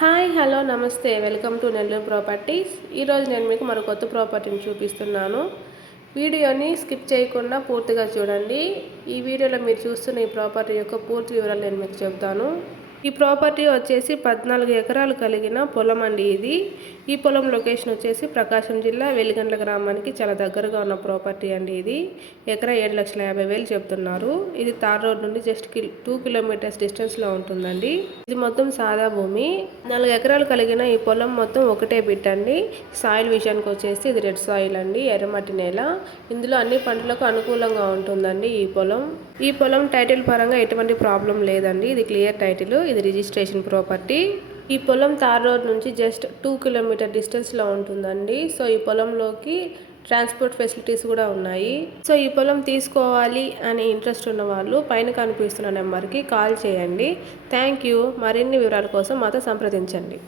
Hi hello నమస్తే. Welcome to Nellore properties. ఈరోజు నేను మీకు మరో కొత్త ప్రాపర్టీని చూపిస్తున్నాను. వీడియోని స్కిప్ చేయకుండా పూర్తిగా చూడండి. ఈ వీడియోలో మీరు చూస్తున్న ఈ ప్రాపర్టీ యొక్క పూర్తి వివరాలు నేను మీకు చెప్తాను. ఈ ప్రాపర్టీ వచ్చేసి పద్నాలుగు ఎకరాలు కలిగిన పొలం అండి ఇది. ఈ పొలం లొకేషన్ వచ్చేసి ప్రకాశం జిల్లా వెలిగండ్ల గ్రామానికి చాలా దగ్గరగా ఉన్న ప్రాపర్టీ అండి ఇది. ఎకరా ఏడు లక్షల యాభై వేలు చెప్తున్నారు. ఇది తార్ రోడ్ నుండి జస్ట్ టూ కిలోమీటర్స్ డిస్టెన్స్లో ఉంటుందండి. ఇది మొత్తం సాదా భూమి. నాలుగు ఎకరాలు కలిగిన ఈ పొలం మొత్తం ఒకటే పెట్టండి సాయిల్ విషయానికి వచ్చేసి ఇది రెడ్ సాయిల్ అండి ఎర్రమట్టి నేల. ఇందులో అన్ని పంటలకు అనుకూలంగా ఉంటుందండి ఈ పొలం. ఈ పొలం టైటిల్ పరంగా ఎటువంటి ప్రాబ్లం లేదండి. ఇది క్లియర్ టైటిల్. ఇది రిజిస్ట్రేషన్ ప్రాపర్టీ. ఈ పొలం తార్ రోడ్ నుంచి జస్ట్ టూ కిలోమీటర్ డిస్టెన్స్లో ఉంటుందండి. సో ఈ పొలంలోకి ట్రాన్స్పోర్ట్ ఫెసిలిటీస్ కూడా ఉన్నాయి. సో ఈ పొలం తీసుకోవాలి అనే ఇంట్రెస్ట్ ఉన్న వాళ్ళు పైన కనిపిస్తున్న నెంబర్కి కాల్ చేయండి. థ్యాంక్ యూ మరిన్ని వివరాల కోసం మాతో సంప్రదించండి.